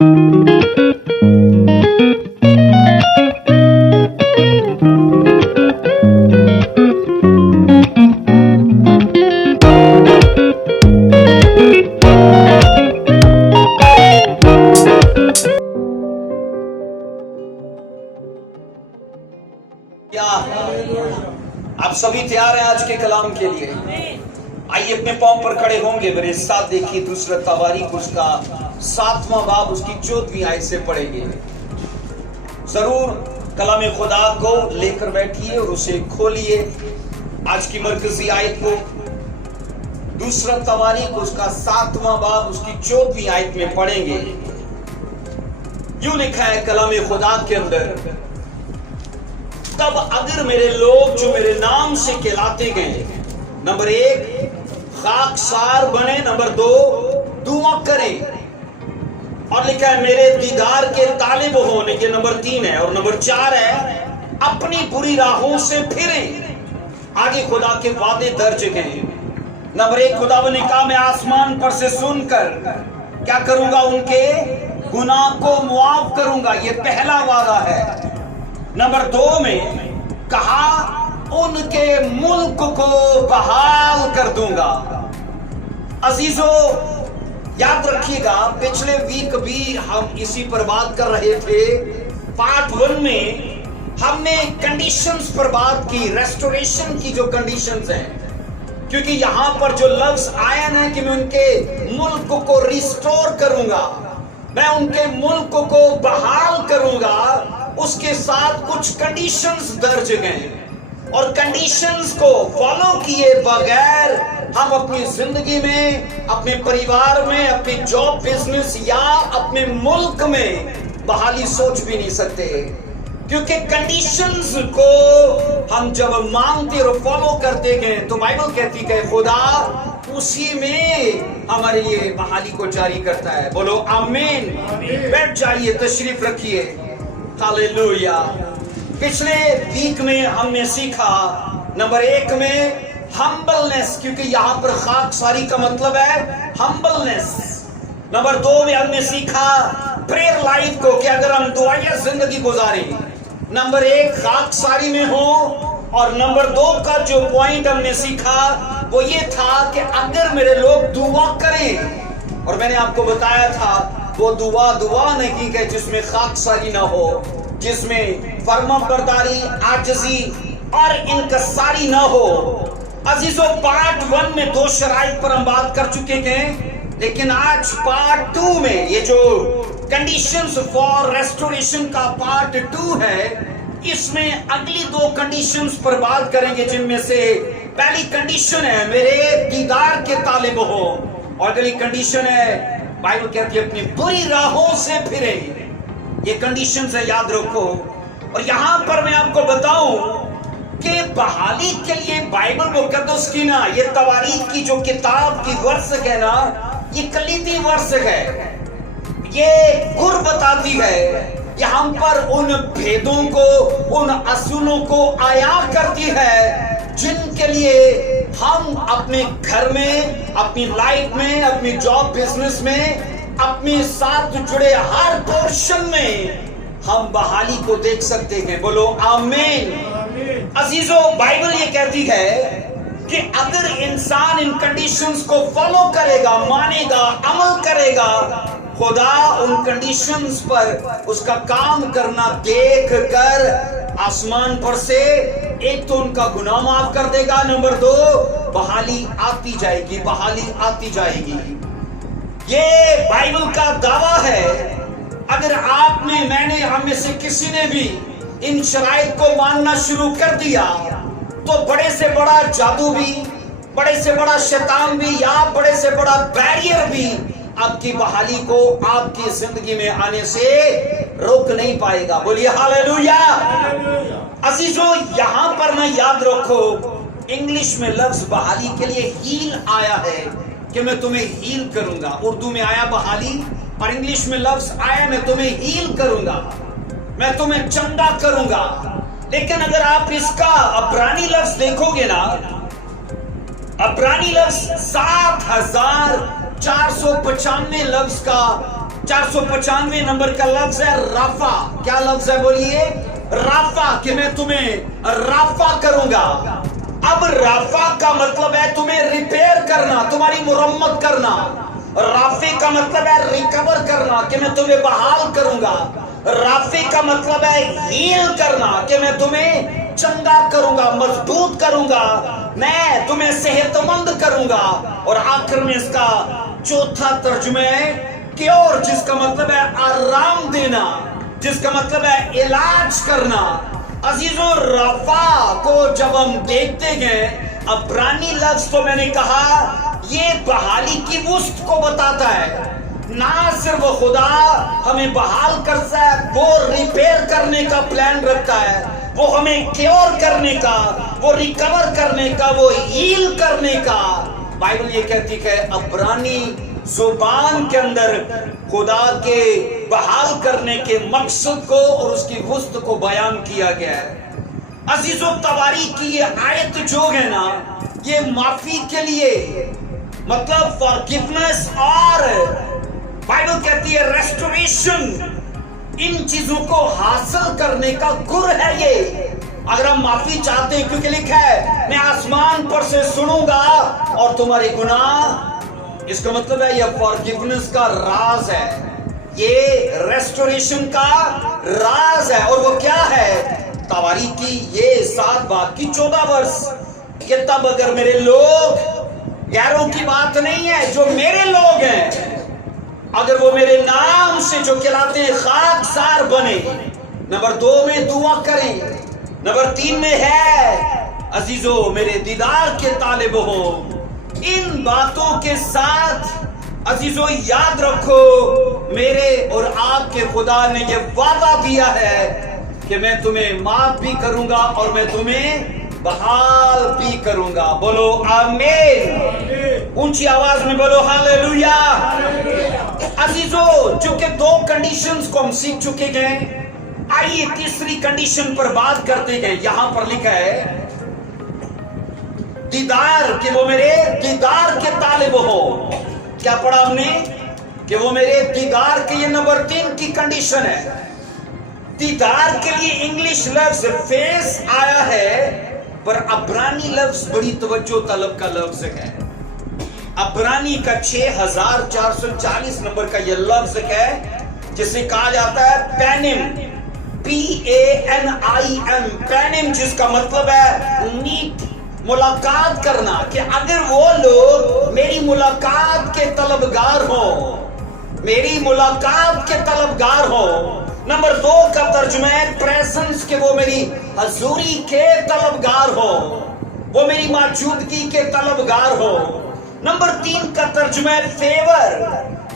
آپ سبھی تیار ہیں آج کے کلام کے لیے؟ آئیے اپنے پاؤں پر کھڑے ہوں گے، میرے ساتھ دیکھیے دوسرا تواریخ اس کا 7واں باب اس کی 14ویں آیت سے پڑھیں گے۔ ضرور کلام خدا کو لے کر بیٹھیے اور اسے کھولیے۔ آج کی مرکزی آیت کو دوسرا تواریخ اس کا 7واں باب اس کی 14ویں آیت میں پڑھیں گے۔ یوں لکھا ہے کلام خدا کے اندر، تب اگر میرے لوگ جو میرے نام سے کہلاتے گئے، نمبر 1 خاکسار بنے، نمبر 2 دعا کریں، اور لکھا ہے میرے دیدار کے طالب ہونے کے، نمبر 3 ہے، اور نمبر 4 ہے اپنی بری راہوں سے پھریں۔ آگے خدا کے وعدے درج ہیں۔ نمبر 1 خدا نے کہا میں آسمان پر سے سن کر کیا کروں گا؟ ان کے گناہ کو معاف کروں گا، یہ پہلا وعدہ ہے۔ نمبر 2 میں کہا ان کے ملک کو بحال کر دوں گا۔ عزیزو یاد رکھیے گا، پچھلے ویک بھی ہم اسی پر بات کر رہے تھے۔ پارٹ 1 میں ہم نے کنڈیشنز پر بات کی، ریسٹوریشن کی جو کنڈیشنز ہیں، کیونکہ یہاں پر جو لفظ آیا نا کہ میں ان کے ملک کو ریسٹور کروں گا، میں ان کے ملک کو بحال کروں گا، اس کے ساتھ کچھ کنڈیشنز درج ہیں، اور کنڈیشنز کو فالو کیے بغیر ہم اپنی زندگی میں، اپنے پریوار میں، اپنے جاب بزنس یا اپنے ملک میں بحالی سوچ بھی نہیں سکتے، کیونکہ کنڈیشنز کو ہم جب مانتے اور فالو کرتے گئے تو بائبل کہتی کہ خدا اسی میں ہمارے لیے بحالی کو جاری کرتا ہے۔ بولو آمین۔ بیٹھ جائیے، تشریف رکھیے۔ ہاللویا۔ پچھلے ویک میں ہم نے سیکھا نمبر 1 میں ہمبلنس، کیونکہ یہاں پر خاکساری کا مطلب ہے ہمبلنس۔ نمبر 2 میں ہم نے سیکھا پریئر لائف کو، کہ اگر ہم دعائیہ زندگی گزاریں، نمبر 1 خاکساری میں ہو، اور نمبر 2 کا جو پوائنٹ ہم نے سیکھا وہ یہ تھا کہ اگر میرے لوگ دعا کریں، اور میں نے آپ کو بتایا تھا وہ دعا نہیں کہ جس میں خاکساری نہ ہو، جس میں فرما برداری، عاجزی اور انکساری نہ ہو۔ عزیزو پارٹ 1 میں 2 شرائط پر ہم بات کر چکے ہیں، لیکن آج پارٹ 2 میں یہ جو کنڈیشنز فار ریسٹوریشن کا پارٹ 2 ہے، اس میں اگلی 2 کنڈیشنز پر بات کریں گے، جن میں سے پہلی کنڈیشن ہے میرے دیدار کے طالب ہو، اور اگلی کنڈیشن ہے بائبل کہتی ہے اپنی بری راہوں سے پھرے۔ یہ کنڈیشنز ہے، یاد رکھو۔ اور یہاں پر میں آپ کو بتاؤں کہ بحالی کے لیے بائبل مقدس کی نا، یہ تواریخ کی جو کتاب کی ورثہ ہے نا، یہ کلیدی ورثہ ہے، یہ گر بتاتی ہے، یہاں پر ان بھیدوں کو، ان اصولوں کو عیاں کرتی ہے جن کے لیے ہم اپنے گھر میں، اپنی لائف میں، اپنی جاب بزنس میں، اپنے ساتھ جڑے ہر پورشن میں ہم بحالی کو دیکھ سکتے ہیں۔ بولو آمین۔ عزیزو بائبل یہ کہتی ہے کہ اگر انسان ان کنڈیشنز کو فالو کرے گا، مانے گا، عمل کرے گا، خدا ان کنڈیشنز پر اس کا کام کرنا دیکھ کر آسمان پر سے ایک تو ان کا گناہ معاف کر دے گا، نمبر 2 بحالی آتی جائے گی، بحالی آتی جائے گی۔ یہ بائبل کا دعویٰ ہے۔ اگر آپ نے، میں نے، ہم میں سے کسی نے بھی ان شرائط کو ماننا شروع کر دیا تو بڑے سے بڑا جادو بھی، بڑے سے بڑا شیطان بھی، یا بڑے سے بڑا بیریئر بھی آپ کی بحالی کو آپ کی زندگی میں آنے سے روک نہیں پائے گا۔ بولیے ہاللویا۔ عزیزو یہاں پر نہ یاد رکھو، انگلش میں لفظ بحالی کے لیے ہیل آیا ہے کہ میں تمہیں ہیل کروں گا۔ اردو میں آیا بحالی، اور انگلش میں لفظ آیا میں تمہیں ہیل کروں گا، میں تمہیں چنگا کروں گا۔ لیکن اگر آپ اس کا عبرانی لفظ دیکھو گے نا، عبرانی لفظ 7495 لفظ کا 495 नंबर का लफ्ज है राफा। क्या लफ्ज है बोलिए? राफा, कि मैं तुम्हें राफा करूंगा। अब राफा का मतलब है तुम्हें रिपेयर करना, तुम्हारी मुरम्मत करना। राफे का मतलब है रिकवर करना, कि मैं तुम्हें बहाल करूंगा। राफे का मतलब है हील करना, कि मैं तुम्हें चंगा करूंगा, मजबूत करूंगा, मैं तुम्हें सेहतमंद करूंगा। और आखिर में इसका चौथा तर्जुमा है क्योर, जिसका मतलब है आराम देना, जिसका मतलब है इलाज करना। अजीजों, रफा को जब हम देखते हैं, अब्रानी लफ्ज तो मैंने कहा ये बहाली की वुस्त को बताता है। ना सिर्फ खुदा हमें बहाल करता है, वो रिपेयर करने का प्लान रखता है, वो हमें क्योर करने का, वो रिकवर करने का, वो हील करने का। बाइबल ये कहती है अब्रानी जुबान के अंदर खुदा के बहाल करने के मकसद को और उसकी वुस्त को बयान किया गया है। अजीजों, तवारी की ये आयत जो है ना, ये माफी के लिए मतलब फॉरगिवनेस, और बाइबल कहती है रेस्टोरेशन, इन चीजों को हासिल करने का गुर है ये। अगर हम माफी चाहते हैं, क्योंकि लिखा है मैं आसमान पर से सुनूंगा और तुम्हारे गुनाह, इसका मतलब है यह फॉरगिवनेस का राज है, ये रेस्टोरेशन का राज है। और वो क्या है? तवारी की ये 7 बात की 14 वर्ष, कि तब अगर मेरे लोग, गैरों की बात नहीं है, जो मेरे लोग हैं, अगर वो मेरे नाम से जो कहलाते हैं खाकसार बने, नंबर 2 में दुआ करें, नंबर 3 में है अजीजों मेरे दीदार के तालिब हो। इन बातों के साथ अजीजों याद रखो, मेरे और आपके खुदा ने ये वादा दिया है कि मैं तुम्हें माफ भी करूंगा और मैं तुम्हें बहाल भी करूंगा। बोलो आमीन, ऊंची आवाज में बोलो हालेलुया। अजीजों, चूंकि 2 कंडीशंस को हम सीख चुके हैं, आइए तीसरी कंडीशन पर बात करते हैं। यहां पर लिखा है दीदार, कि वो मेरे दीदार के तालिब हो। क्या पढ़ा हमने? कि वो मेरे दीदार के, ये नंबर 3 की कंडीशन है। दीदार के लिए इंग्लिश लफ्ज फेस आया है, पर अब्रानी लफ्ज बड़ी तवज्जो तलब का लफ्ज है। अब्रानी का 6440 नंबर का यह लफ्ज है, जिसे कहा जाता है पैनिम, PANIM, पैनिम, जिसका मतलब है मीट, मुलाकात करना। कि अगर वो लोग मेरी मुलाकात के तलबगार हो, मेरी मुलाकात के तलबगार हो। नंबर 2 का तर्जुमा है प्रेजेंस, के वो मेरी हजूरी के तलबगार हो, वो मेरी मौजूदगी के तलबगार हो। नंबर 3 का तर्जुमा है फेवर,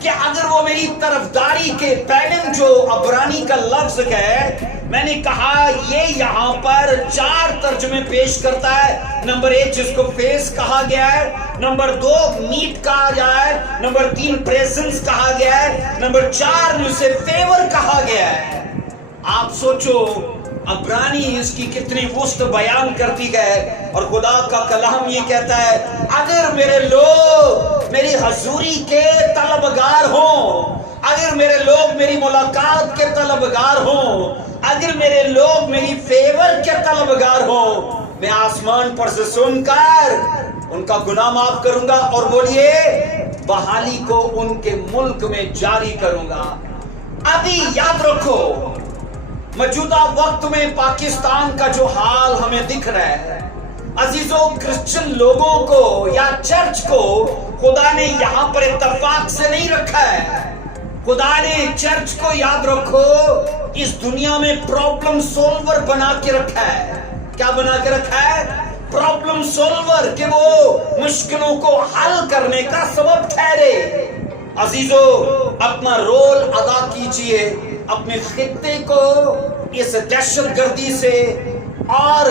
कि अगर वो मेरी तरफदारी के, पैनिम जो अब्रानी का लफ्ज है, मैंने कहा ये यहां पर 4 तर्जुमे पेश करता है। नंबर 1 जिसको फेस कहा गया है, नंबर 2 मीट कहा गया है, नंबर 3 प्रेजेंस कहा गया है, नंबर 4 में उसे फेवर कहा गया है। आप सोचो अब्रानी इसकी कितनी वुस्त बयान करती है। और खुदा का कलाम ये कहता है अगर मेरे लोग मेरी हजूरी के तलबगार हो, अगर मेरे लोग मेरी मुलाकात के तलबगार हो, अगर मेरे लोग मेरी फेवर के तलबगार हो, मैं आसमान पर से सुनकर उनका गुनाह माफ करूंगा और बोलिए बहाली को उनके मुल्क में जारी करूंगा। अभी याद रखो, मौजूदा वक्त में पाकिस्तान का जो हाल हमें दिख रहा है, अजीजों, क्रिश्चियन लोगों को या चर्च को खुदा ने यहां पर इत्तेफाक से नहीं रखा है। खुदा ने चर्च को, याद रखो, इस दुनिया में प्रॉब्लम सोल्वर बना के रखा है। क्या बना के रखा है? प्रॉब्लम सोल्वर, कि वो मुश्किलों को हल करने का सबब ठहरे। अजीजों, अपना रोल अदा कीजिए, अपने खित्ते को इस दहशतगर्दी से, और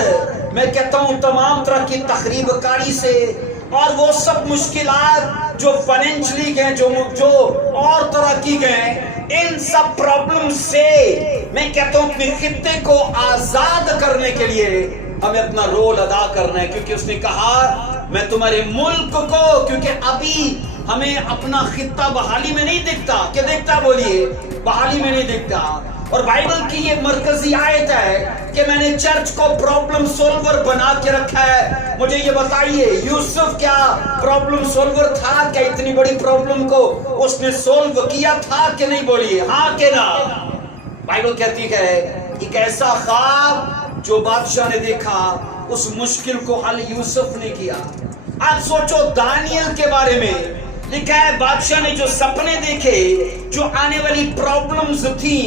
मैं कहता हूं तमाम तरह की तखरीबकारी से, और वो सब मुश्किलात जो फाइनेंशियली हैं, जो और तरह की हैं, इन सब प्रॉब्लम से मैं कहता हूं अपने खित्ते को आजाद करने के लिए हमें अपना रोल अदा करना है। क्योंकि उसने कहा मैं तुम्हारे मुल्क को, क्योंकि अभी ہمیں اپنا خطہ بحالی میں نہیں دکھتا. کیا دکھتا؟ بولیے. بحالی میں نہیں دکھتا. اور بائبل کی یہ مرکزی آیت ہے کہ میں نے چرچ کو پرابلم سولور بنا کے رکھا ہے. مجھے یہ بتائیے یوسف کیا پرابلم سولور تھا؟ کیا اتنی بڑی پرابلم کو اس نے سولو کیا تھا کہ نہیں؟ بولیے ہاں کہ نا. بائبل کہتی ہے ایک ایسا خواب جو بادشاہ نے دیکھا اس مشکل کو حل یوسف نے کیا. آپ سوچو دانیل کے بارے میں لکھا ہے بادشاہ نے جو سپنے دیکھے جو آنے والی پرابلمز تھی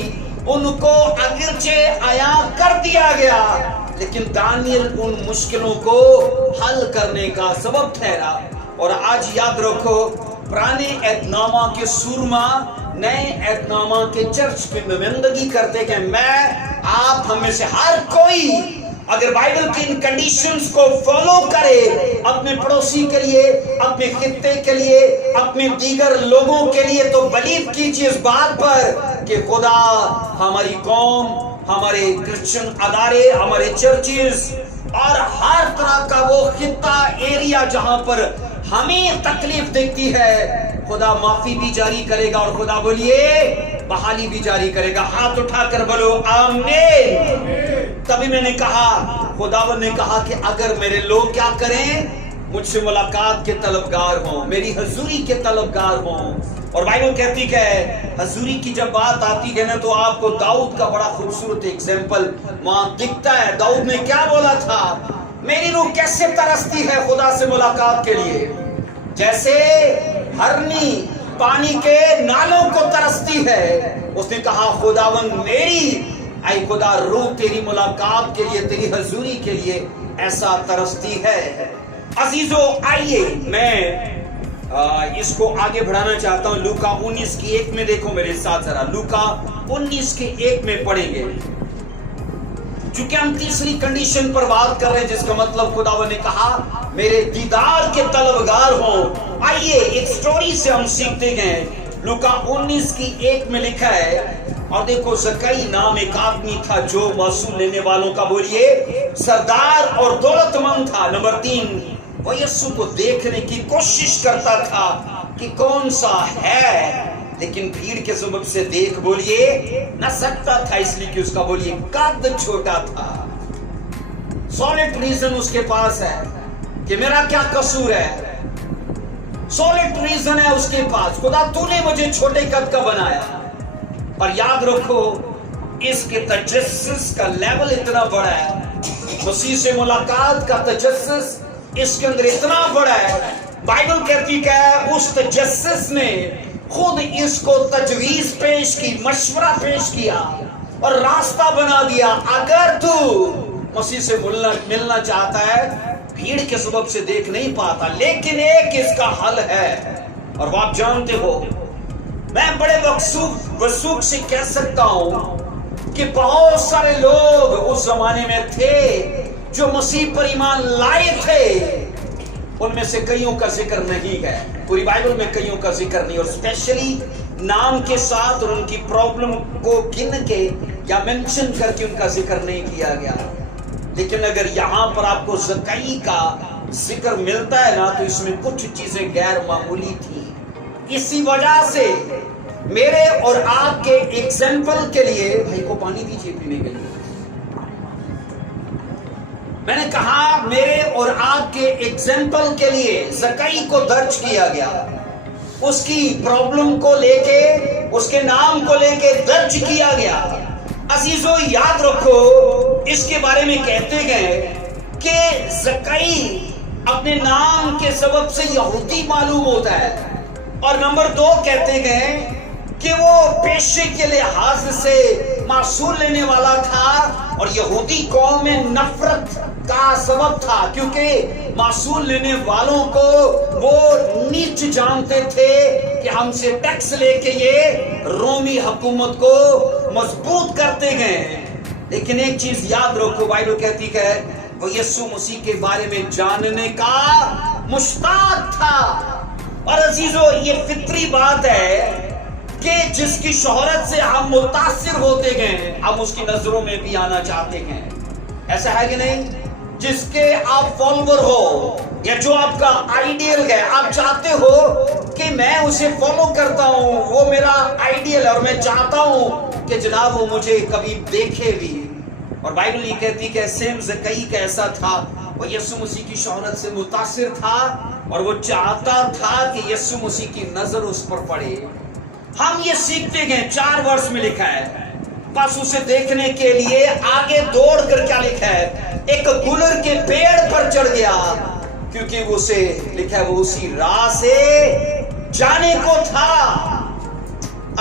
ان کو اگرچہ عیاں کر دیا گیا لیکن دانیل ان مشکلوں کو حل کرنے کا سبب ٹھہرا. اور آج یاد رکھو پرانے عہد نامہ کے سورما نئے عہد نامہ کے چرچ کی نمائندگی کرتے کہ میں آپ ہم میں سے ہر کوئی اگر بائبل کی ان کنڈیشنز کو فالو کرے اپنے پڑوسی کے لیے اپنے خطے کے لیے اپنے دیگر لوگوں کے لیے تو بلیو کیجیے اس بات پر کہ خدا ہماری قوم ہمارے کرسچن ادارے ہمارے چرچز اور ہر طرح کا وہ خطہ ایریا جہاں پر ہمیں تکلیف دیکھتی ہے خدا معافی بھی جاری کرے گا اور خدا بولیے بحالی بھی جاری کرے گا. ہاتھ اٹھا کر بولو آمین. تبھی میں نے کہا خداوند نے کہا کہ اگر میرے لوگ کیا کریں مجھ سے ملاقات کے طلبگار ہوں میری حضوری کے طلبگار ہوں. اور بائبل کہتی ہے حضوری کی جب بات آتی ہے نا تو آپ کو داؤد کا بڑا خوبصورت ایگزامپل وہاں دکھتا ہے. داؤد نے کیا بولا تھا؟ میری روح کیسے ترستی ہے خدا سے ملاقات کے لیے جیسے ہرنی پانی کے نالوں کو ترستی ہے. اس نے کہا خداوند میری اے خدا روح تیری ملاقات کے لیے تیری حضوری کے لیے ایسا ترستی ہے. عزیزو آئیے میں اس کو آگے بڑھانا چاہتا ہوں. لوکا 19:1 میں دیکھو میرے ساتھ ذرا. لوکا 19:1 میں پڑھیں گے چونکہ ہم تیسری کنڈیشن پر بات کر رہے ہیں جس کا مطلب خداوند نے کہا میرے دیدار کے طلبگار ہوں. آئیے ایک سٹوری سے ہم سیکھتے گئے. لوکا 19:1 میں لکھا ہے اور دیکھو زکئی نام ایک آدمی تھا جو معصوم لینے والوں کا بولیے سردار اور دولت مند تھا. نمبر 3 وہ یسوع کو دیکھنے کی کوشش کرتا تھا کہ کون سا ہے لیکن بھیڑ کے سبب سے دیکھ بولیے نہ سکتا تھا اس لیے کہ اس کا بولیے قد چھوٹا تھا. سالڈ ریزن اس کے پاس ہے کہ میرا کیا قصور ہے. سالڈ ریزن ہے اس کے پاس خدا تو نے مجھے چھوٹے قد کا بنایا. اور یاد رکھو اس کے تجسس کا لیول اتنا بڑا ہے مسیح سے ملاقات کا تجسس اس کے اندر اتنا بڑا ہے. بائبل کہتی کہ اس تجسس نے خود اس کو تجویز پیش کی مشورہ پیش کیا اور راستہ بنا دیا. اگر تو مسیح سے ملنا چاہتا ہے بھیڑ کے سبب سے دیکھ نہیں پاتا لیکن ایک اس کا حل ہے. اور وہ آپ جانتے ہو میں بڑے وثوق سے کہہ سکتا ہوں کہ بہت سارے لوگ اس زمانے میں تھے جو مسیح پر ایمان لائے تھے. ان میں سے کئیوں کا ذکر نہیں ہے پوری بائبل میں کئیوں کا ذکر نہیں اور اسپیشلی نام کے ساتھ اور ان کی پرابلم کو گن کے یا منشن کر کے ان کا ذکر نہیں کیا گیا. لیکن اگر یہاں پر آپ کو زکئی کا ذکر ملتا ہے نا تو اس میں کچھ چیزیں غیر معمولی تھی. اسی وجہ سے میرے اور آپ کے ایگزامپل کے لیے بھائی کو پانی دیجیے پینے کے لیے. میں نے کہا میرے اور آپ کے ایگزامپل کے لیے زکئی کو درج کیا گیا. اس کی پرابلم کو لے کے اس کے نام کو لے کے درج کیا گیا. عزیزو یاد رکھو اس کے بارے میں کہتے گئے کہ زکئی اپنے نام کے سبب سے یہودی معلوم ہوتا ہے. اور نمبر 2 کہتے گئے کہ وہ پیشے کے لحاظ سے معصول لینے والا تھا اور یہودی قوم میں نفرت کا سبب تھا کیونکہ معصول لینے والوں کو وہ نیچ جانتے تھے کہ ہم سے ٹیکس لے کے یہ رومی حکومت کو مضبوط کرتے گئے. لیکن ایک چیز یاد رکھو بائبل کہتی ہے وہ یسوع مسیح کے بارے میں جاننے کا مشتاق تھا. اور عزیزو یہ فطری بات ہے کہ جس کی شہرت سے ہم متاثر ہوتے گئے ہم اس کی نظروں میں بھی آنا چاہتے ہیں. ایسا ہے کہ نہیں؟ جس کے آپ فالوور ہو یا جو آپ کا آئیڈیل ہے، آپ چاہتے ہو کہ میں اسے فالو کرتا ہوں، وہ میرا آئیڈیل ہے اور میں چاہتا ہوں کہ جناب وہ مجھے کبھی دیکھے بھی. اور بائبل یہ کہتی کہ سیم زکئی کا ایسا تھا، وہ یسوع مسیح کی شہرت سے متاثر تھا اور وہ چاہتا تھا کہ یسوع مسیح کی نظر اس پر پڑے. ہم یہ سیکھتے گئے 4 ورس میں لکھا ہے، بس اسے دیکھنے کے لیے آگے دوڑ کر کیا لکھا ہے، ایک گلر کے پیڑ پر چڑھ گیا، کیونکہ اسے لکھا ہے وہ اسی راہ سے جانے کو تھا.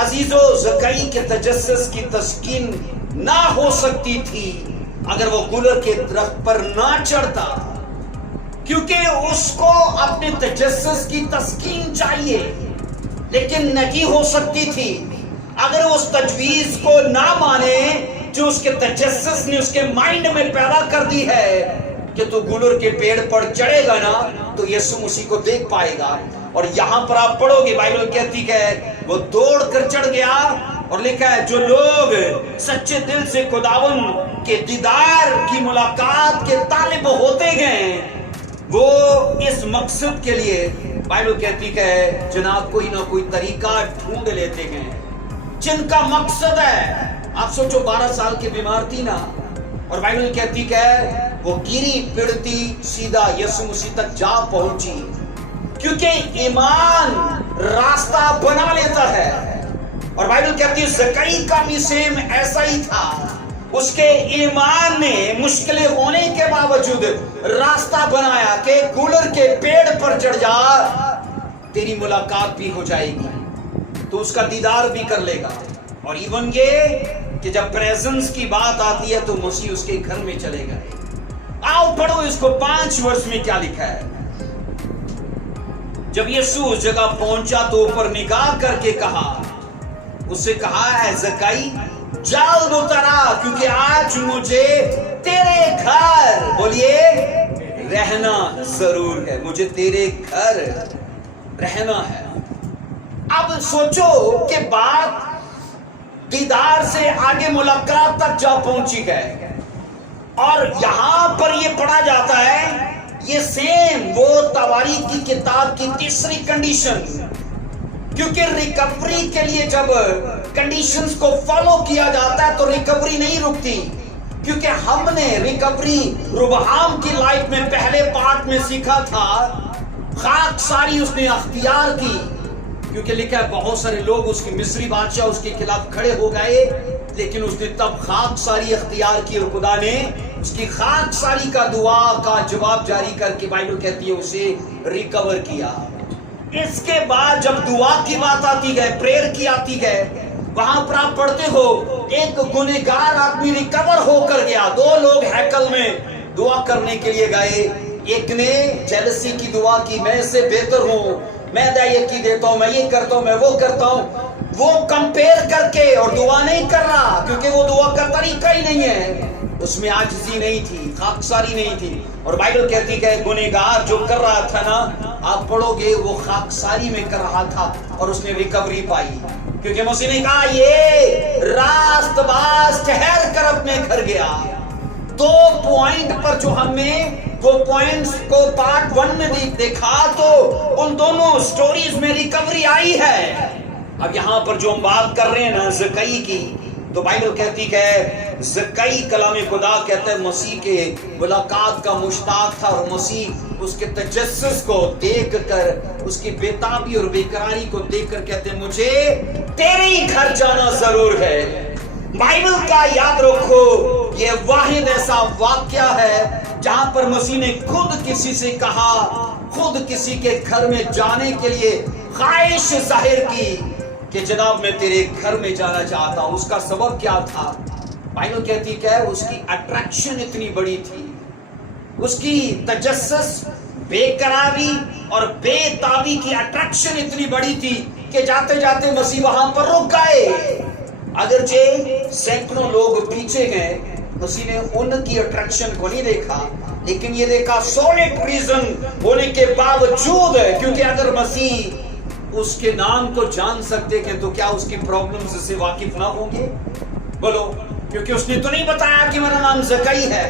عزیزو، زکئی کے تجسس کی تسکین نہ ہو سکتی تھی اگر وہ گلر کے درخت پر نہ چڑھتا، کیونکہ اس کو اپنے تجسس کی تسکین چاہیے، لیکن نہیں ہو سکتی تھی اگر اس تجویز کو نہ مانے جو اس کے تجسس نے اس کے مائنڈ میں پیدا کر دی ہے کہ تو گلر کے پیڑ پر چڑھے گا نا تو یسوع مسیح کو دیکھ پائے گا. اور یہاں پر آپ پڑھو گے، بائبل کہتی ہے وہ دوڑ کر چڑھ گیا، اور لکھا ہے جو لوگ سچے دل سے خداوند کے دیدار کی ملاقات کے طالب ہوتے گئے، وہ اس مقصد کے لیے بائبل کہتی ہے جناب کوئی نہ کوئی طریقہ ڈھونڈ لیتے گئے، جن کا مقصد ہے. آپ سوچو 12 سال کی بیمار تھی نا، اور بائبل کہتی ہے وہ گری پڑتی سیدھا یسوع مسیح تک جا پہنچی، کیونکہ ایمان راستہ بنا لیتا ہے. اور بائبل کہتی ہے زکئی کا بھی سیم ایسا ہی تھا، اس کے ایمان نے مشکلیں ہونے کے باوجود راستہ بنایا کہ گلر کے پیڑ پر چڑھ جا، تیری ملاقات بھی ہو جائے گی، تو اس کا دیدار بھی کر لے گا. اور ایون یہ کہ جب پریزنس کی بات آتی ہے تو مسیح اس کے گھر میں چلے گئے. آؤ پڑھو اس کو 5 ورس میں کیا لکھا ہے. جب یسوع اس جگہ پہنچا تو اوپر نگاہ کر کے کہا، اسے کہا اے زکئی جلد اتر آ، کیونکہ آج مجھے تیرے گھر، بولیے، رہنا ضرور ہے، مجھے تیرے گھر رہنا ہے. اب سوچو کہ بات دیدار سے آگے ملاقات تک جا پہنچی گئے، اور یہاں پر یہ پڑھا جاتا ہے یہ سیم وہ تواریخ کی کتاب کی تیسری کنڈیشن، کیونکہ ریکوری کے لیے جب کنڈیشنز کو فالو کیا جاتا ہے تو ریکوری نہیں رکتی. کیونکہ ہم نے ریکوری ربہام کی لائف میں پہلے پارٹ میں سیکھا تھا، خاک ساری اس نے اختیار کی، کیونکہ لکھا ہے بہت سارے لوگ اس کے مصری بادشاہ اس کے خلاف کھڑے ہو گئے، لیکن اس نے تب خاک ساری اختیار کی اور خدا نے اس کی خاک ساری کا دعا کا جواب جاری کر کے بائبل کہتی ہے اسے ریکور کیا. اس کے بعد جب دعا کی بات آتی ہے، پریئر کی آتی ہے، وہاں پر آپ پڑھتے ہو ایک گنہگار آدمی ریکور ہو کر گیا. 2 لوگ ہیکل میں دعا کرنے کے لیے گئے، ایک نے جیلسی کی دعا کی، میں اس سے بہتر ہوں، میں دعائیں کی دیتا ہوں، میں یہ کرتا ہوں، میں وہ کرتا ہوں. وہ کمپیئر کر کے اور دعا نہیں کر رہا، کیونکہ وہ دعا کا طریقہ ہی نہیں ہے، اس میں عاجزی نہیں تھی، خاکساری نہیں تھی. اور بائبل کہتی ہے گنہگار جو کر رہا تھا نا، آپ پڑھو گے وہ خاکساری میں کر رہا تھا اور اس نے ریکوری پائی، کیونکہ مسیح نے کہا یہ راست باز ٹھہر کر اپنے گھر گیا. 2 پوائنٹ پر جو ہم نے 2 پوائنٹس کو پارٹ 1 میں دیکھا تو ان دونوں سٹوریز میں ریکوری آئی ہے. اب یہاں پر جو ہم بات کر رہے ہیں نا زکئی کی، تو بائبل کہتی ہے زکئی کلام خدا کہتا ہے مسیح کے ملاقات کا مشتاق تھا، اور مسیح اس کے تجسس کو دیکھ کر، اس کی بےتابی اور بے قراری کو دیکھ کر کہتے ہیں مجھے تیرے ہی گھر جانا ضرور ہے. بائبل کا یاد رکھو یہ واحد ایسا واقعہ ہے جہاں پر مسیح نے خود کسی سے کہا، خود کسی کے گھر میں جانے کے لیے خواہش ظاہر کی کہ جناب میں تیرے گھر میں جانا چاہتا ہوں. اس کا سبب کیا تھا؟ بائبل کہتی ہے اس کی اٹریکشن اتنی بڑی تھی، اس کی تجسس، بے قراری اور بے تابی کی اٹریکشن اتنی بڑی تھی کہ جاتے جاتے مسیح وہاں پر رک گئے. اگرچہ سینکڑوں لوگ پیچھے گئے، مسیح نے ان کی اٹریکشن کو نہیں دیکھا، لیکن یہ دیکھا سولڈ ریزن ہونے کے باوجود، کیونکہ اگر مسیح اس کے نام کو جان سکتے کہ تو کیا اس کی پرابلمز سے واقف نہ ہوں گے؟ بولو، کیونکہ اس نے تو نہیں بتایا کہ میرا نام زکئی ہے،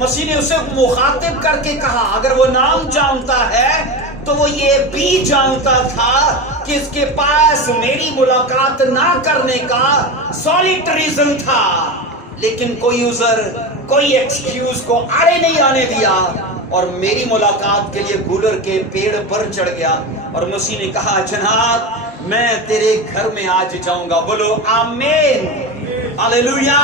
मसीह ने उसे मुखातिब करके कहा, अगर वो नाम जानता है तो वो ये भी जानता था कि इसके पास मेरी मुलाकात ना करने का सॉलिड रीजन था, लेकिन कोई उज़र, कोई एक्सक्यूज को आड़े नहीं आने दिया और मेरी मुलाकात के लिए गूलर के पेड़ पर चढ़ गया। और मसीह ने कहा, जनाब मैं तेरे घर में आज जाऊंगा। बोलो आमीन, हालेलुया।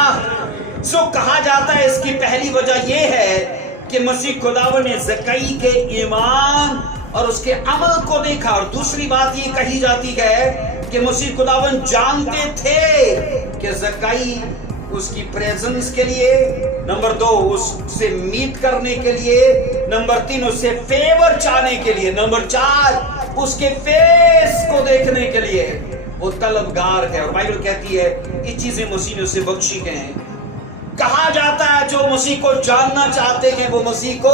सो कहा जाता है, इसकी पहली वजह यह है कि मसीह खुदावन ने ज़कई के ईमान और उसके अमल को देखा। और दूसरी बात ये कही जाती है कि मसीह खुदावन जानते थे कि ज़कई उसकी प्रेजेंस के लिए, नंबर 2 उससे मीट करने के लिए, नंबर 3 उससे फेवर चाहने के लिए, नंबर 4 उसके फेस को देखने के लिए वो तलबगार है। और बाइबल कहती है ये चीजें मसीह ने उसे बख्शी गए हैं। कहा जाता है जो मसीह को जानना चाहते हैं वो मसीह को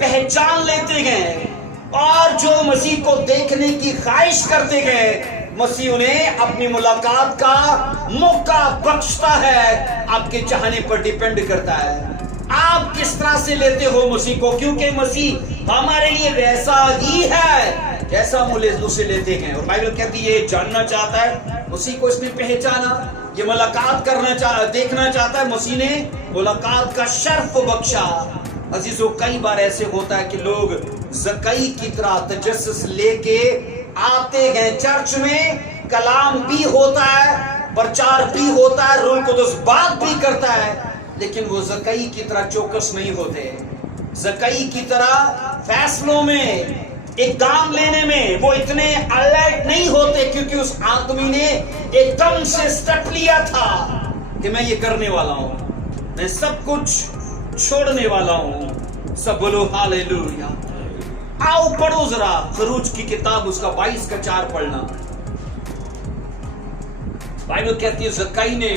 पहचान लेते हैं, और जो मसीह को देखने की ख्वाहिश करते हैं मसीह उन्हें अपनी मुलाकात का मौका बख्शता है। आपके चाहने पर डिपेंड करता है आप किस तरह से लेते हो मसीह को, क्योंकि मसीह हमारे लिए वैसा ही है जैसा हम उसे लेते हैं। और बाइबल कहती है जानना चाहता है, मसीह को इसने पहचाना, ये मुलाकात देखना चाहता है, मसीह ने मुलाकात का शर्फ बख्शा। अजीजों, कई बार ऐसे होता है कि लोग ज़कई की तरह तजस्सुस लेके आते हैं चर्च में, कलाम भी होता है, प्रचार भी होता है, रूह कुदस बात भी करता है, लेकिन वो ज़कई की तरह चौकस नहीं होते। ज़कई की तरह फैसलों में, इक़दाम लेने में वो इतने अलर्ट नहीं होते, क्योंकि उस आदमी ने एकदम से स्टेप लिया था कि मैं ये करने वाला हूं, मैं सब कुछ छोड़ने वाला हूं। सब बोलो हालेलुया। आओ पढ़ो जरा खरूज की किताब उसका 22 का 4 पढ़ना। बाइबल कहती है ज़कई ने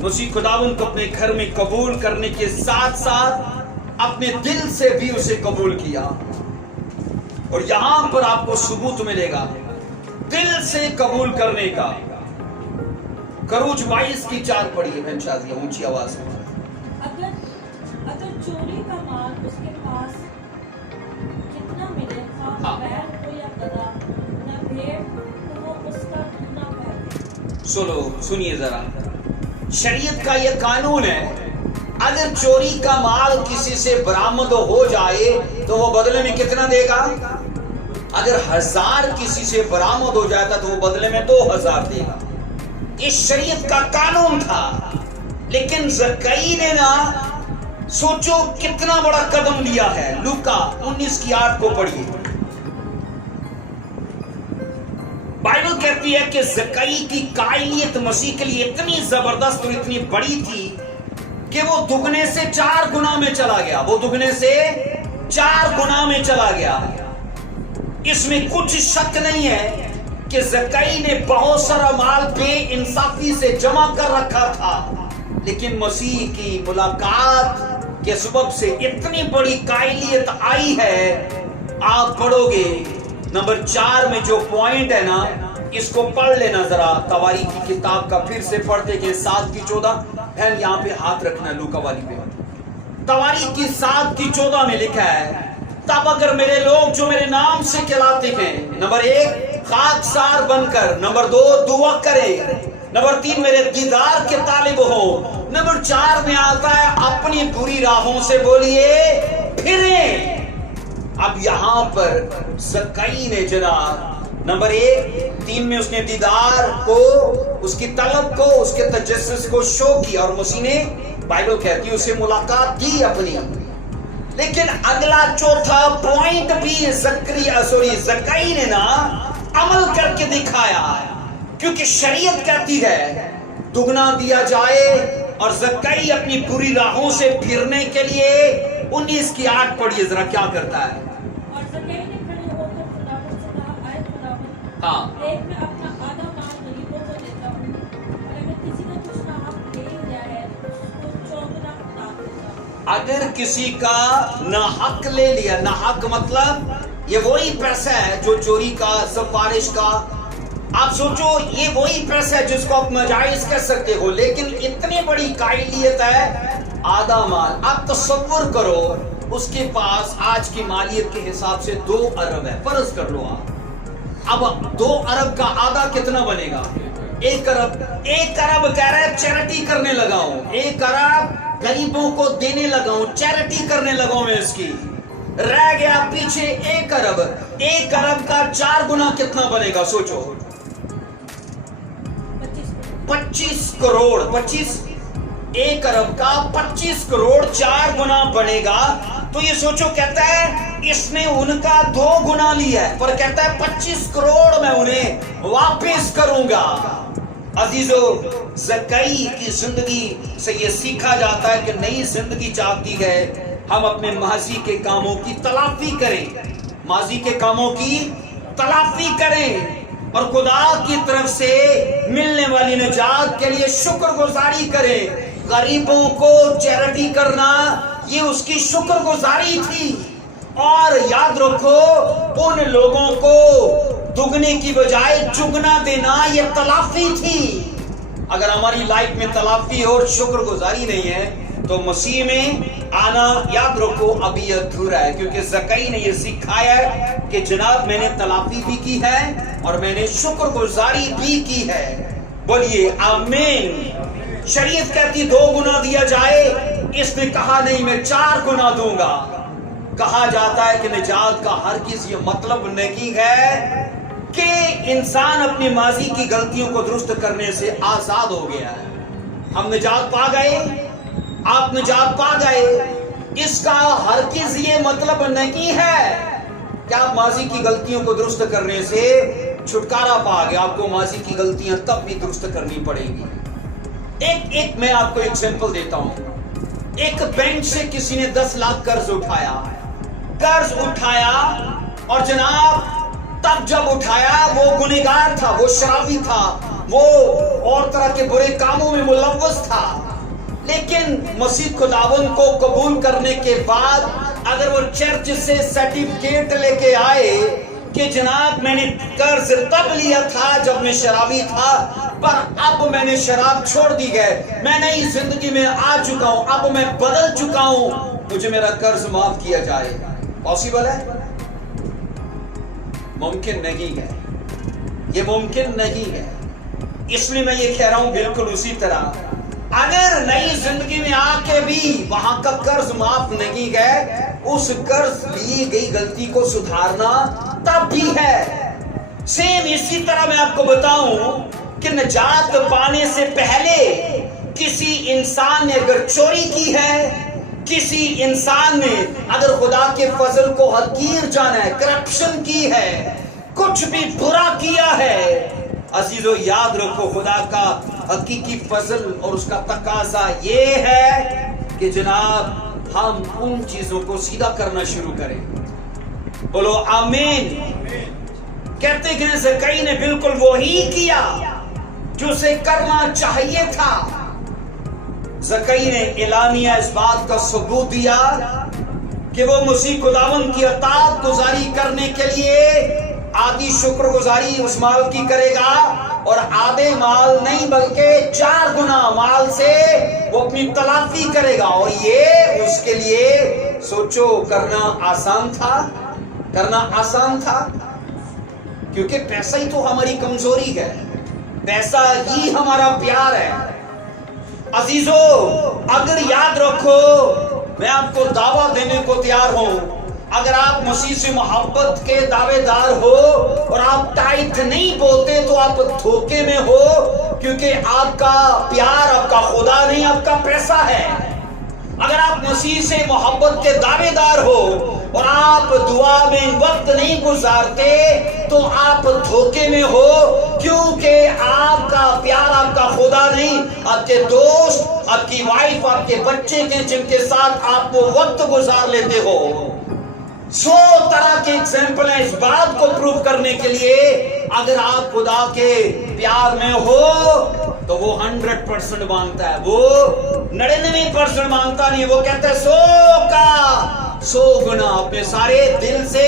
मसीह खुदावन को अपने घर में कबूल करने के साथ साथ अपने दिल से भी उसे कबूल किया। और यहां पर आपको सबूत मिलेगा दिल से कबूल करने का। खरूज 22 की 4 पढ़िए बहन शाजिया ऊंची आवाज में। अगर चोरी का माल उसके पास कितना मिले, बैल हो या गधा, न भेड़, तो वो उसका दूना पहने। सुनिए जरा, शरीयत का ये कानून है, अगर चोरी का माल किसी से बरामद हो जाए तो वो बदले में कितना देगा? अगर 1000 किसी से बरामद हो जाता तो वो बदले में 2000 देगा। इस शरीयत का कानून था। लेकिन ज़कई ने ना, सोचो कितना बड़ा कदम लिया है। लूका 19 की 8 को पढ़िए। बाइबल कहती है कि ज़कई की कायलियत मसीह के लिए इतनी जबरदस्त और इतनी बड़ी थी कि वो दुगने से 4 गुना में चला गया। वो दुगने से 4 गुना में चला गया। इसमें कुछ शक नहीं है कि ज़कई ने बहुत सारा माल बेइंसाफी से जमा कर रखा था, लेकिन मसीह की मुलाकात के सबब से इतनी बड़ी कायलियत आई है। आप पढ़ोगे नंबर 4 में जो पॉइंट है ना, इसको पढ़ लेना जरा। तवारी की किताब का फिर से पढ़ते कि 7 की 14 बहन यहाँ पे हाथ रखना, लूका वाली पे। तवारी की 7 की 14 में लिखा है, तब अगर मेरे लोग जो मेरे नाम से कहलाते हैं, नंबर 1 खाकसार बनकर, नंबर 2 दुआ करें, नंबर 3 मेरे दीदार के तालिब हो, नंबर 4 में आता है अपनी बुरी राहों से बोलिए फिरें। अब यहां पर ज़कई ने जनाब नंबर 3 में उसने दीदार को, उसकी तलब को, उसके तजस्सुस को शो किया और मसीह ने, बाइबल कहती है, उसे मुलाकात दी अपनी। लेकिन अगला चौथा पॉइंट भी ज़कई ने ना अमल करके दिखाया, क्योंकि शरीयत कहती है दुगना दिया जाए, और ज़कई अपनी बुरी राहों से फिरने के लिए 19 की 8 पढ़िए जरा क्या करता है। और ज़कई ने खड़े होकर खुदावंद से कहा, आए खुदावंद, हाँ, एक मैं अपना आधा माल गरीबों को देता हूँ, और अगर किसी ने कुछ ना हक ले लिया है तो उसको 14 दाग देता हूँ। अगर किसी का ना हक ले लिया, ना हक मतलब ये वही पैसा है जो चोरी का, सिफारिश का, आप सोचो ये वही पैसा है जिसको आप नाजायज कह सकते हो। लेकिन इतनी बड़ी कायलियत है, आधा माल। आप तसव्वुर करो उसके पास आज की मालियत के हिसाब से 2 अरब है, फर्ज कर लो आप। अब 2 अरब का आधा कितना बनेगा? 1 अरब। 1 अरब कह रहा है चैरिटी करने लगा हूं, 1 अरब गरीबों को देने लगा हूं, चैरिटी करने लगा हूं मैं इसकी। रह गया पीछे 1 अरब। 1 अरब का 4 गुना कितना बनेगा सोचो? 25 करोड़। 1 अरब का 25 करोड़ 4 गुना बनेगा। तो ये सोचो, कहता है इसने उनका 2 गुना लिया है, पर कहता है 25 करोड़ मैं उन्हें वापस करूंगा। अजीजो, ज़कई की जिंदगी से ये सीखा जाता है कि नई जिंदगी चाहती है हम अपने माजी के कामों की तलाफी करें, माजी के कामों की तलाफी करें और खुदा की तरफ से मिलने वाली निजात के लिए शुक्रगुजारी करें। गरीबों को चैरिटी करना ये उसकी शुक्रगुजारी थी। और याद रखो, उन लोगों को दुगने की बजाय चुगना देना ये तलाफी थी। अगर हमारी लाइफ में तलाफी और शुक्रगुजारी नहीं है तो मसीह में आना, याद रखो, अभी अधूरा है। क्योंकि ज़कई ने ये सिखाया है कि जनाब मैंने तलाफी भी की है और मैंने शुक्रगुजारी भी की है। बोलिए आमीन। शरीयत कहती 2 गुना दिया जाए, इसने कहा नहीं मैं 4 गुना दूंगा। कहा जाता है कि निजात का हरगिज़ ये मतलब नहीं है कि इंसान अपनी माजी की गलतियों को दुरुस्त करने से आजाद हो गया है। हम निजात पा गए, आप निजात पा गए, इसका हरगिज़ ये मतलब नहीं है कि आप माजी की गलतियों को दुरुस्त करने से छुटकारा पा गए। आपको माजी की गलतियां तब भी दुरुस्त करनी पड़ेगी। एक मैं आपको एग्जांपल देता हूं। एक बैंक से किसी ने 10 लाख कर्ज उठाया और जनाब तब जब उठाया वो गुनहगार था, वो शराबी था, वो और तरह के बुरे कामों में मुलव्वस था। लेकिन मसीह खुदावंद को कबूल करने के बाद अगर वो चर्च से सर्टिफिकेट लेके आए कि जनाब मैंने कर्ज तब लिया था जब मैं शराबी था, पर अब मैंने शराब छोड़ दी है, मैं नई जिंदगी में आ चुका हूं, अब मैं बदल चुका हूं, मुझे मेरा कर्ज माफ किया जाए, पॉसिबल है? मुमकिन नहीं है, ये मुमकिन नहीं है। इसलिए मैं ये कह रहा हूं बिल्कुल उसी तरह अगर नई जिंदगी में आके भी वहां का कर्ज माफ नहीं है, उस कर्ज ली गई गलती को सुधारना तब भी है। सेम इसी तरह मैं आपको बताऊं कि निजात पाने से पहले किसी इंसान ने अगर चोरी की है, किसी इंसान ने अगर खुदा के फजल को हकीर जाना है, करप्शन की है, कुछ भी बुरा किया है, अजीजो याद रखो खुदा का हकीकी फजल और उसका तकाजा ये है कि जनाब हम उन चीजों को सीधा करना शुरू करें। बोलो आमीन। कहते हैं ज़कई ने बिल्कुल वही किया जो उसे करना चाहिए था। ज़कई ने एलानिया इस बात का सबूत दिया कि वो मसीह खुदावंद की अताअत गुजारी करने के लिए आधी शुक्रगुजारी उस माल की करेगा और आधे माल नहीं बल्कि 4 गुना माल से वो अपनी तलाफी करेगा। और ये उसके लिए सोचो करना आसान था क्योंकि पैसा ही तो हमारी कमजोरी है, पैसा ही हमारा प्यार है। अजीजो अगर याद रखो, मैं आपको दावा देने को तैयार हूं, अगर आप मसीह से मोहब्बत के दावेदार हो और आप टाइट नहीं बोलते तो आप धोखे में हो, क्योंकि आपका प्यार आपका खुदा नहीं आपका पैसा है। अगर आप मसीह से मोहब्बत के दावेदार हो और आप दुआ में वक्त नहीं गुजारते तो आप धोखे में हो, क्योंकि आपका प्यार आपका खुदा नहीं, आपके दोस्त, आपकी वाइफ, आपके बच्चे के जिनके साथ आप वो वक्त गुजार लेते हो। 100 तरह के एग्जाम्पल है इस बात को प्रूव करने के लिए। अगर आप खुदा के प्यार में हो तो वो 100% मांगता है, वो 99% मांगता नहीं। वो कहता है 100 का 100 गुना अपने सारे दिल से,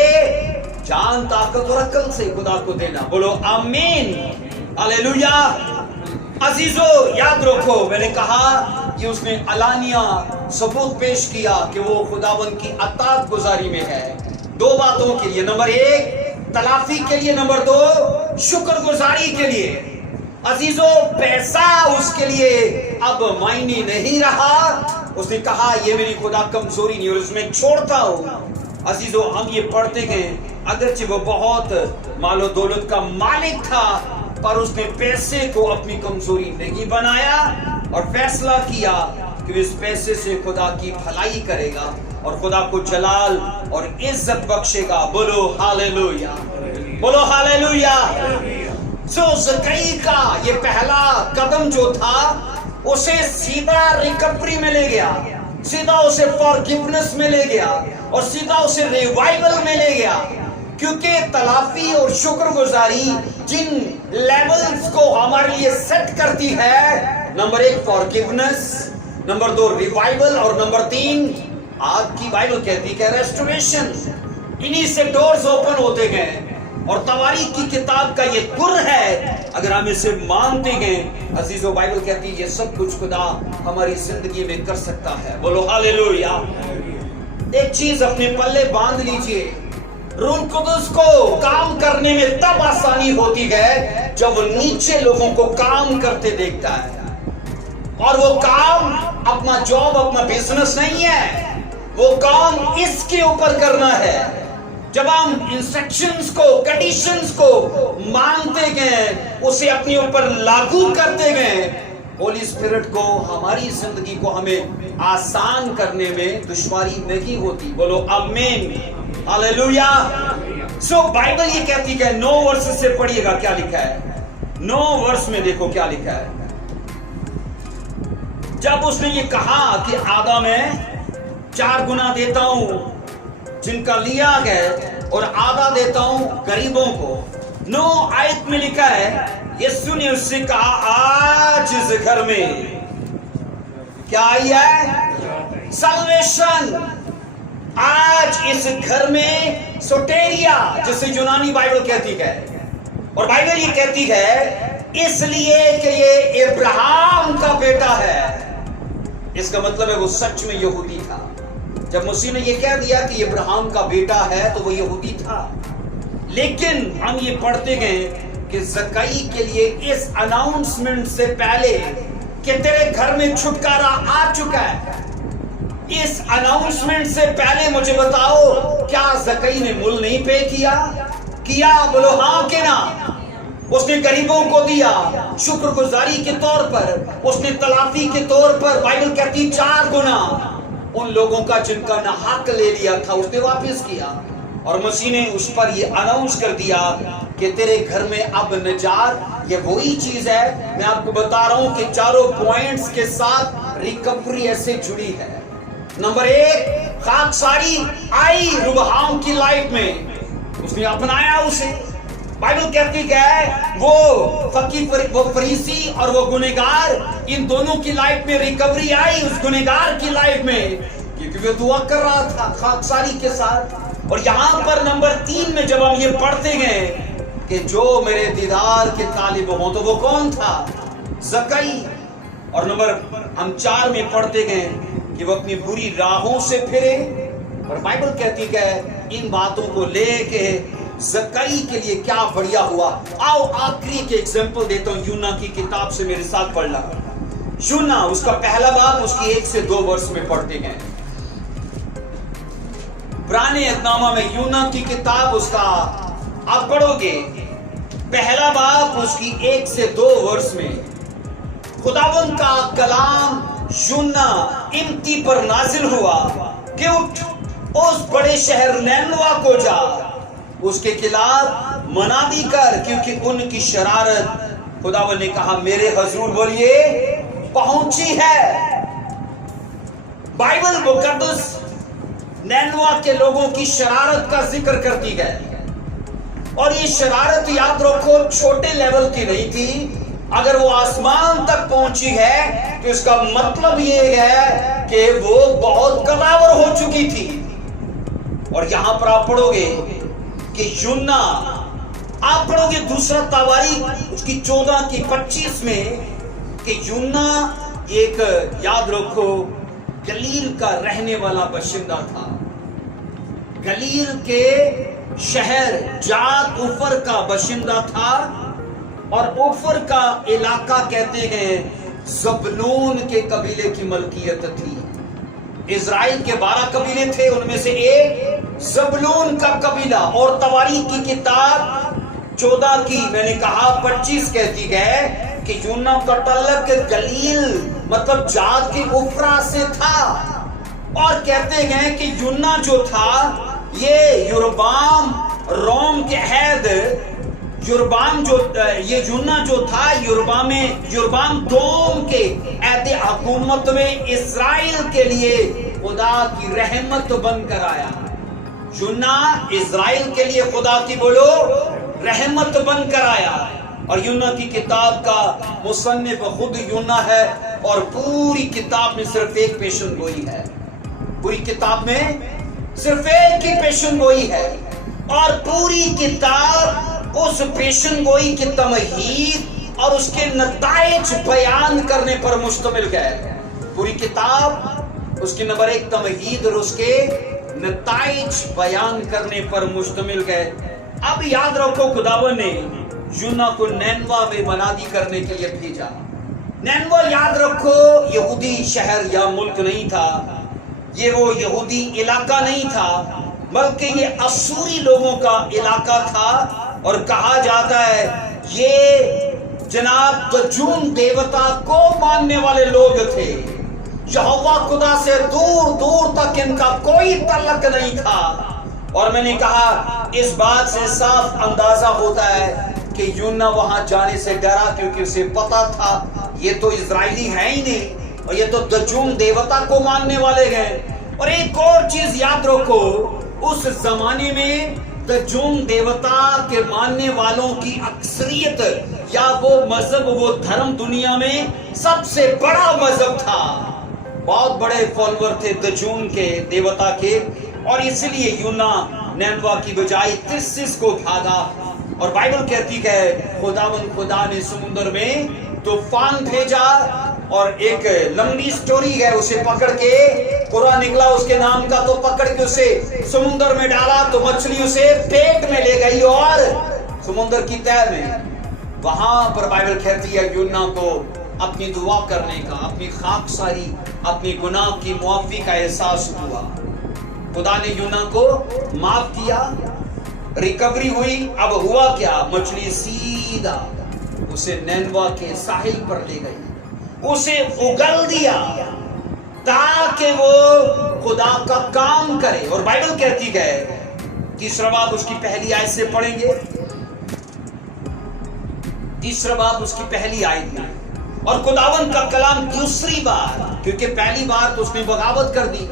जान, ताकत और अकल से खुदा को देना। बोलो आमीन, हालेलुया। अजीजो याद रखो, मैंने कहा कि उसने अलानिया सबूत पेश किया कि वो खुदावन की अतात गुजारी में है, दो बातों के लिए, नंबर एक तलाफी के लिए, नंबर दो शुक्रगुजारी के लिए। अजीजो पैसा उसके लिए अब मायने नहीं रहा, उसने कहा ये मेरी खुदा कमजोरी नहीं और उसमें छोड़ता हूं। अजीजो हम ये पढ़ते गए, अगरचे वो बहुत मालो दौलत का मालिक था, पर उसने पैसे को अपनी कमजोरी नहीं बनाया और फैसला किया कि इस पैसे से खुदा की भलाई करेगा और खुदा को जलाल और इज्जत बख्शेगा। बोलो हालेलुया, बोलो हालेलुया। सो ज़कई का ये पहला कदम जो था, उसे सीधा रिकवरी में ले गया, सीधा उसे फॉरगिवनेस में ले गया और सीधा उसे रिवाइवल में ले गया, क्योंकि तलाफी और शुक्रगुजारी जिन लेवल्स को हमारे लिए सेट करती है, नंबर एक फॉरगिवनेस, नंबर दो रिवाइवल और नंबर तीन आपकी बाइबल कहती है रेस्टोरेशन। इन्हीं से डोर्स ओपन होते गए और तवारीख की किताब का ये गुर है, अगर हम इसे मानते गए अजीजों, बाइबल कहती है ये सब कुछ खुदा हमारी जिंदगी में कर सकता है। बोलो हालेलुया। एक चीज अपने पल्ले बांध लीजिए, रूह कुदुस को काम करने में तब आसानी होती है जब वो नीचे लोगों को काम करते देखता है, और वो काम अपना जॉब, अपना बिजनेस नहीं है, वो काम इसके ऊपर करना है। जब हम इंस्ट्रक्शंस को, कंडीशंस को मानते गए, उसे अपने ऊपर लागू करते गए, होली स्पिरिट को हमारी जिंदगी को हमें आसान करने में दुश्वारी नहीं होती। बोलो आमीन, हालेलुया। सो बाइबल ये कहती है, 9 वर्ष से पढ़िएगा क्या लिखा है। 9 वर्ष में देखो क्या लिखा है। जब उसने ये कहा कि आधा मैं 4 गुना देता हूं जिनका लिया गया और आधा देता हूं गरीबों को, 9 आयत में लिखा है, यीशु ने उससे कहा आज इस घर में क्या आई है? सल्वेशन। आज इस घर में सोटेरिया, जिसे यूनानी बाइबल कहती है, और बाइबल ये कहती है इसलिए कि ये इब्राहिम का बेटा है। इसका मतलब है वो सच में यहूदी था। जब मसीह ने ये कह दिया कि इब्राहिम का बेटा है तो वो यहूदी था, लेकिन हम ये पढ़ते गए कि ज़कई के लिए इस अनाउंसमेंट से पहले कि तेरे घर में छुटकारा आ चुका है, इस अनाउंसमेंट से पहले मुझे बताओ क्या ज़कई ने मुल नहीं पे किया? बोलो हाँ कि ना। उसने गरीबों को दिया शुक्रगुजारी के तौर पर, उसने तलाफी के तौर पर, बाइबल कहती 4 गुना उन लोगों का जिनका ना हक ले लिया था उसने वापस किया। और मसीह ने उस पर ये अनाउंस कर दिया कि तेरे घर में अब नजात, ये वही चीज है, मैं आपको बता रहा हूं कि चारों पॉइंट्स के साथ रिकवरी ऐसे जुड़ी है। नंबर 1, खाकसारी आई रुबहाम की लाइफ में, उसने अपनाया उसे। बाइबल कहती है वो फकीर, वो फरीसी और वो गुनहगार, इन दोनों की लाइफ में रिकवरी आई, उस गुनहगार की लाइफ में, क्योंकि वो दुआ कर रहा था खाकसारी के साथ। और यहां पर नंबर 3 में जब हम ये पढ़ते गए कि जो मेरे दीदार के तालिब हो, तो वो कौन था? ज़कई। और नंबर हम 4 में पढ़ते गए कि वो अपनी बुरी राहों से फिरे, और बाइबल कहती है इन बातों को लेके ज़कई के लिए क्या बढ़िया हुआ। आओ आखिरी के एग्जाम्पल देता हूं, यूना की किताब से मेरे साथ पढ़ ला। यूना उसका पहला बाब उसकी 1 से 2 वर्ष में पढ़ते गए। पुराने अहदनामा में यूना की किताब उसका आप पढ़ोगे, पहला बाब उसकी 1 से 2 वर्ष में खुदावन का कलाम यूना इम्ती पर नाजिल हुआ कि उठ उस बड़े शहर नैनवा को जा, उसके खिलाफ मनादी कर, क्योंकि उनकी शरारत, खुदावन ने कहा मेरे हजूर बोलिए पहुंची है। बाइबल मुकद्दस नैनवा के लोगों की शरारत का जिक्र करती है, और ये शरारत याद रखो छोटे लेवल की नहीं थी। अगर वो आसमान तक पहुंची है तो इसका मतलब ये है कि वो बहुत कदावर हो चुकी थी। और यहां पर आप पढ़ोगे कि यूना, आप पढ़ोगे दूसरा तवारीख उसकी 14 की 25 में کہ यूना एक याद रखो गलील का रहने वाला बाशिंदा था। गलील के शहर जात उफर का बाशिंदा था और उफर का इलाका कहते हैं ज़बूलून के कबीले की मलकियत थी। इज़राइल के 12 कबीले थे, उनमें से एक ज़बूलून का कबीला। और तवारीख की किताब 14 की मैंने कहा 25 कहती है कि यूना का तल्लक गलील मतलब जात की उफरा से था। और कहते हैं कि यूना जो था ये युरबाम रोम के अहद युरबाम जो ये यूना जो था युरबाम दोम के अहद हुकूमत में इज़राइल के लिए खुदा की रहमत बनकर आया। यूना इज़राइल के लिए खुदा की बोलो रहमत बनकर आया। और यूना की किताब का मुसन्निफ खुद यूना है और पूरी किताब में सिर्फ एक पेशन गोई है। पूरी किताब में सिर्फ एक ही पेशन गोई है और पूरी किताब उस पेशन गोई की तमहीद और उसके नताइज बयान करने पर मुश्तमिल है। पूरी किताब उसकी नंबर 1 तमहीद और उसके नताइज बयान करने पर मुश्तमिल है। अब याद रखो खुदावन ने यूना को नैनवा में मनादी करने के लिए भेजा। नैनवा याद रखो यहूदी शहर या मुल्क नहीं था, ये वो यहूदी इलाका नहीं था, बल्कि ये असूरी लोगों का इलाका था। और कहा जाता है ये जनाब दजून देवता को मानने वाले लोग थे। यहोवा खुदा से दूर दूर तक इनका कोई तल्लक नहीं था। और मैंने कहा इस बात से साफ अंदाजा होता है कि यूना वहां जाने से डरा, क्योंकि उसे पता था ये तो इजरायली है ही नहीं और ये तो दजून देवता को मानने वाले हैं। और एक और चीज याद रखो, उस जमाने में दजून देवता के मानने वालों की अक्सरियत या वो मजहब वो धर्म दुनिया में सबसे बड़ा मजहब था। बहुत बड़े फॉलोअर थे दजून के देवता के। और इसलिए यूना नैनवा की बजाय तिर्सिस को भागा। और बाइबल कहती है खुदा ने समुद्र में तूफान भेजा और एक लंबी स्टोरी है, उसे पकड़ के पूरा निकला उसके नाम का, तो पकड़ के उसे समुद्र में डाला तो मछली उसे पेट में ले गई और समुद्र की तह में। वहां पर बाइबल कहती है यूना को अपनी दुआ करने का, अपनी खाकसारी, अपनी गुनाह की मुआफी का एहसास हुआ। खुदा ने यूना को माफ किया, रिकवरी हुई। अब हुआ क्या, मछली सीधा उसे नैनवा के साहिल पर ले गई, उसे उगल दिया ताकि वो खुदा का काम करे। और बाइबल कहती है 3 बाब उसकी पहली आयत से पढ़ेंगे, 3 बाब उसकी पहली आयत में। और खुदावन का कलाम दूसरी बार, क्योंकि पहली बार तो उसने बगावत कर दी,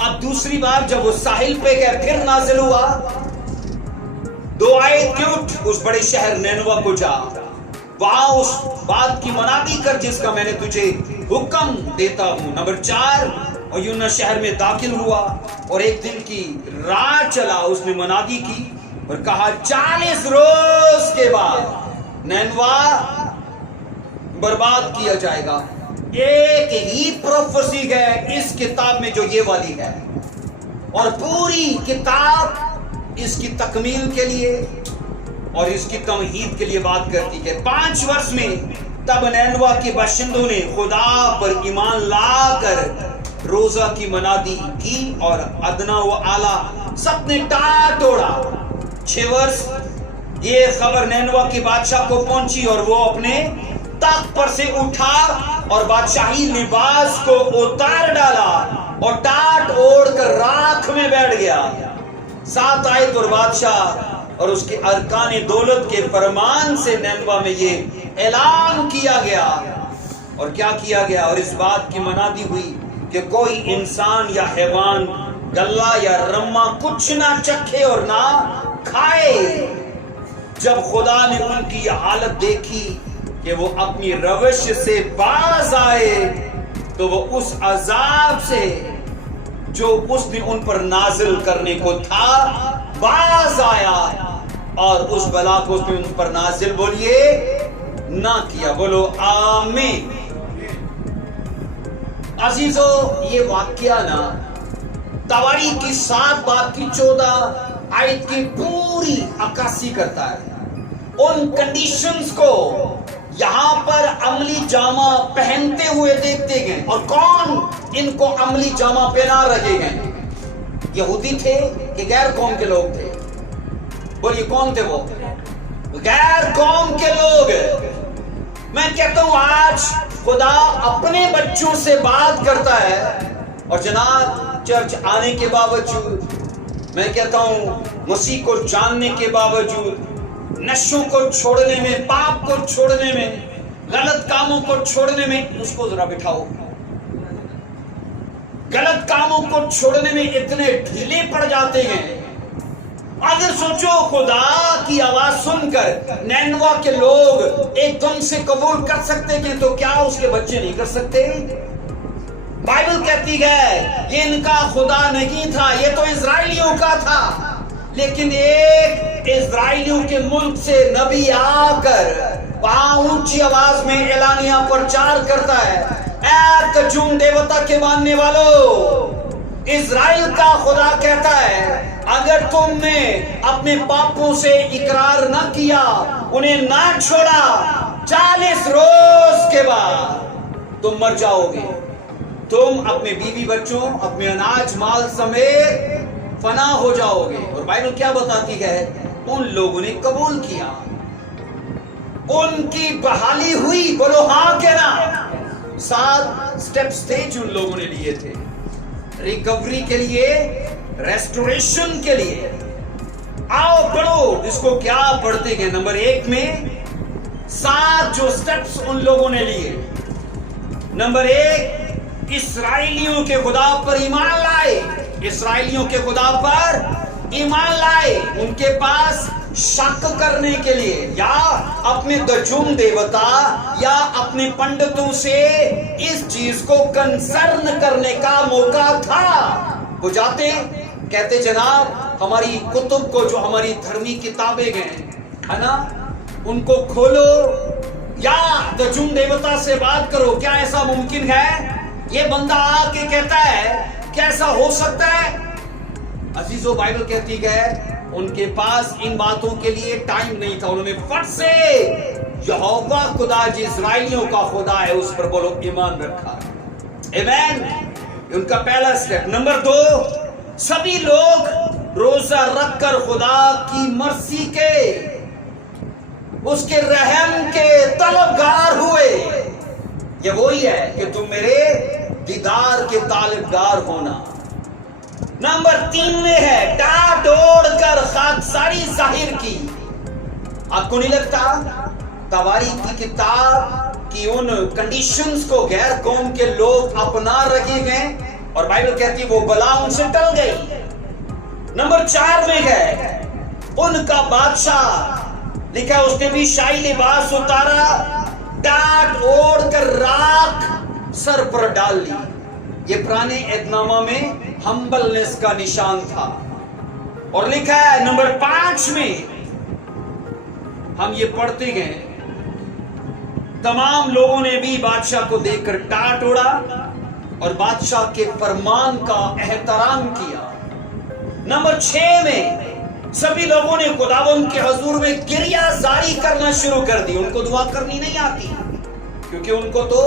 अब दूसरी बार जब वो साहिल पे गए फिर नाजिल हुआ। 2 आयत के उठ उस बड़े शहर नैनवा को जा, वहां उस बात की मनादी कर जिसका मैंने तुझे हुक्म देता हूं। नंबर 4, और यूना शहर में दाखिल हुआ और एक दिन की राह चला, उसने मनादी की और कहा 40 रोज के बाद नैनवा बर्बाद किया जाएगा। एक ही प्रोफेसी है इस किताब में जो ये वाली है, और पूरी किताब इसकी तकमील के लिए और इसकी तमहीद के लिए बात करती है। 5 वर्ष में तब नैनवा के बाशिंदों ने खुदा पर ईमान लाकर रोजा की मनादी की और अदना व आला सबने टोड़ा। 6 वर्ष ये खबर नैनवा के बादशाह को पहुंची और वो अपने तख्त पर से उठा और बादशाही लिबास को उतार डाला और टाट ओढ़ कर राख में बैठ गया। 7 आयत और बादशाह और उसके अरकान दौलत के फरमान से नैनवा में ये ऐलान किया गया। और क्या किया गया, और इस बात की मनादी हुई कि कोई इंसान या हैवान गल्ला या रम्मा कुछ ना चखे और ना खाए। जब खुदा ने उनकी यह हालत देखी कि वो अपनी रविश से बाज आए, तो वो उस अजाब से जो उसने उन पर नाजिल करने को था बाज आया और उस बला को उसने उन पर नाजिल बोलिए ना किया। बोलो आमीन। अजीजो, ये वाक्य ना तवारी की 7 बाब की 14 आयत की पूरी अक्कासी करता है। उन कंडीशंस को यहां पर अमली जामा पहनते हुए देखते गए। और कौन इनको अमली जामा पहना रहे गए? यहूदी थे कि गैर कौम के लोग थे? बोलिए, कौन थे वो? गैर कौम के लोग। मैं कहता हूं आज खुदा अपने बच्चों से बात करता है, और जनाब चर्च आने के बावजूद, मैं कहता हूं मसीह को जानने के बावजूद, नशों को छोड़ने में, पाप को छोड़ने में, गलत कामों को छोड़ने में, उसको जरा बिठाओ, गलत कामों को छोड़ने में इतने ढीले पड़ जाते हैं। अगर सोचो खुदा की आवाज सुनकर नैनवा के लोग एकदम से कबूल कर सकते थे, तो क्या उसके बच्चे नहीं कर सकते? बाइबल कहती है ये इनका खुदा नहीं था, ये तो इजराइलियों का था। लेकिन एक इजराइलियों के मुल्क से नबी आकर वहां ऊंची आवाज में एलानिया प्रचार करता है, ऐ तजुम देवता के मानने वालों, इजराइल का खुदा कहता है अगर तुमने अपने पापों से इकरार न किया, उन्हें ना छोड़ा, 40 रोज के बाद तुम मर जाओगे। तुम अपने बीवी बच्चों, अपने अनाज माल समेत फना हो जाओगे। और बाइबल क्या बताती है? उन लोगों ने कबूल किया, उनकी बहाली हुई। बोलो हाँ क्या ना? 7 स्टेप्स थे जो उन लोगों ने लिए थे रिकवरी के लिए, रेस्टोरेशन के लिए। आओ पढ़ो, इसको क्या पढ़ते हैं? नंबर 1 में 7 जो स्टेप्स उन लोगों ने लिए। नंबर 1, इस्राएलियों के खुदा पर ईमान लाए। इस्राएलियों के खुदा पर ईमान लाए। उनके पास शक करने के लिए या अपने दजुम देवता या अपने पंडितों से इस चीज को कंसर्न करने का मौका था। वो जाते, कहते जनाब हमारी कुतुब को, जो हमारी धर्मी किताबें हैं, है ना, उनको खोलो या दजुम देवता से बात करो। क्या ऐसा मुमकिन है? ये बंदा आके कहता है, कैसा हो सकता है? अजीजों, बाइबल कहती है उनके पास इन बातों के लिए टाइम नहीं था। उन्होंने फट से यहोवा खुदा जो इस्राएलियों का खुदा है उस पर बोलो ईमान रखा। आमीन। उनका पहला स्टेप। नंबर 2, सभी लोग रोजा रखकर खुदा की मर्सी के, उसके रहम के तलबगार हुए। ये वही है कि तुम मेरे दीदार के तालिबदार होना। नंबर 3 में है डांट ओढ़ कर खाकसारी जाहिर की। आपको नहीं लगता तवारीख की किताब की उन कंडीशंस को गैर कौम के लोग अपना रखे गए और बाइबल कहती है वो बला उनसे टल गई। नंबर 4 में है उनका बादशाह, लिखा है उसने भी शाही लिबास उतारा, डांट ओढ़ कर राख सर पर डाल ली। ये पुराने एदनामा में हम्बलनेस का निशान था। और लिखा है नंबर 5 में हम ये पढ़ते गए, तमाम लोगों ने भी बादशाह को देखकर टाट ओढ़ा और बादशाह के फरमान का एहतराम किया। नंबर 6 में सभी लोगों ने खुदावंद के हजूर में गिरिया जारी करना शुरू कर दी। उनको दुआ करनी नहीं आती क्योंकि उनको तो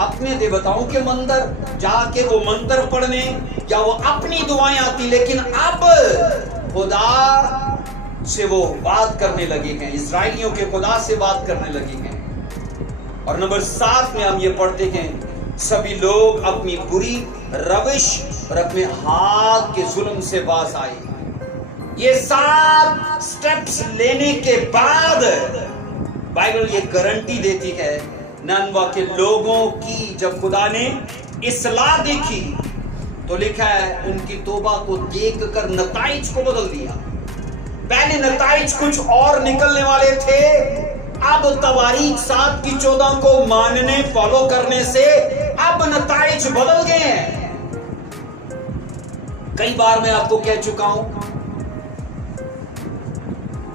अपने देवताओं के मंदिर जाके वो मंत्र पढ़ने या वो अपनी दुआएं आती, लेकिन अब खुदा से वो बात करने लगे हैं, इस्राएलियों के खुदा से बात करने लगे हैं। और नंबर 7 में हम ये पढ़ते हैं सभी लोग अपनी बुरी रविश और अपने हाथ के जुल्म से बाज आए। ये 7 स्टेप्स लेने के बाद बाइबल ये गारंटी देती है ननवा के लोगों की, जब खुदा ने इस्लाह देखी तो लिखा है उनकी तौबा को देखकर नताइज को बदल दिया। पहले नताइज कुछ और निकलने वाले थे, अब तवारीख 7 की 14 को मानने फॉलो करने से अब नताइज बदल गए हैं। कई बार मैं आपको कह चुका हूं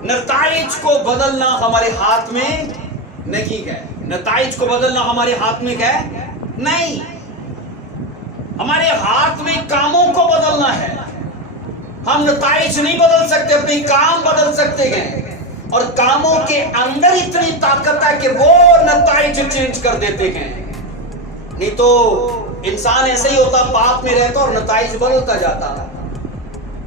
नताइज को बदलना हमारे हाथ में नहीं है। नताइज को बदलना हमारे हाथ में है नहीं। हमारे हाथ में कामों को बदलना है। हम नताइज नहीं बदल सकते, अपने काम बदल सकते हैं, और कामों के अंदर इतनी ताकत है कि वो नताइज चेंज कर देते हैं। नहीं तो इंसान ऐसे ही होता, पाप में रहता और नताइज बदलता जाता।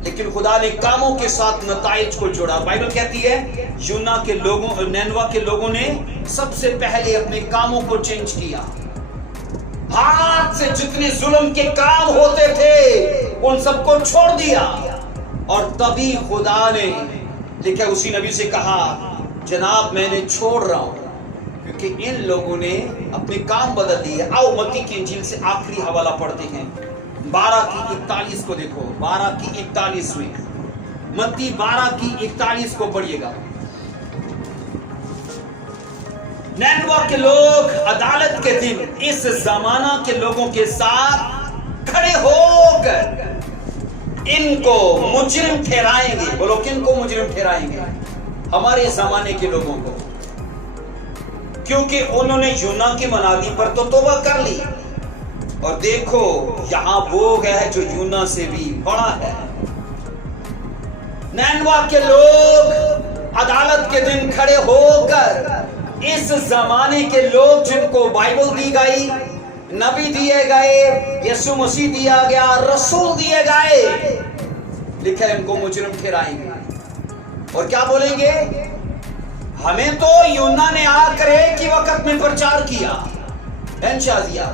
लेकिन खुदा ने कामों के साथ नताइज को जोड़ा। बाइबल कहती है यूना के लोगों, नैनवा के लोगों ने सबसे पहले अपने कामों को चेंज किया। हाथ से जितने जुल्म के काम होते थे उन सबको छोड़ दिया, और तभी खुदा ने लिखा, उसी नबी से कहा, जनाब मैंने छोड़ रहा हूं क्योंकि इन लोगों ने अपने काम बदल दिए। आओ मत्ती की इंजील से आखिरी हवाला पढ़ते हैं, 12:41 को देखो, 12:41 में, मत्ती 12:41 को पढ़िएगा। नैनवा के लोग अदालत के दिन इस जमाना के लोगों के साथ खड़े होकर इनको मुजरिम ठहराएंगे। बोलो किनको मुजरिम ठहराएंगे? हमारे जमाने के लोगों को, क्योंकि उन्होंने यूना की मनादी पर तो तौबा कर ली, और देखो यहां वो है जो यूना से भी बड़ा है। नैनवा के लोग अदालत के दिन खड़े होकर इस जमाने के लोग जिनको बाइबल दी गई, नबी दिए गए, यीशु मसीह दिया गया, रसूल दिए गए, लिखा है इनको मुजरिम ठहराएंगे। और क्या बोलेंगे? हमें तो यूना ने आकर एक ही वक्त में प्रचार किया। शाजिया,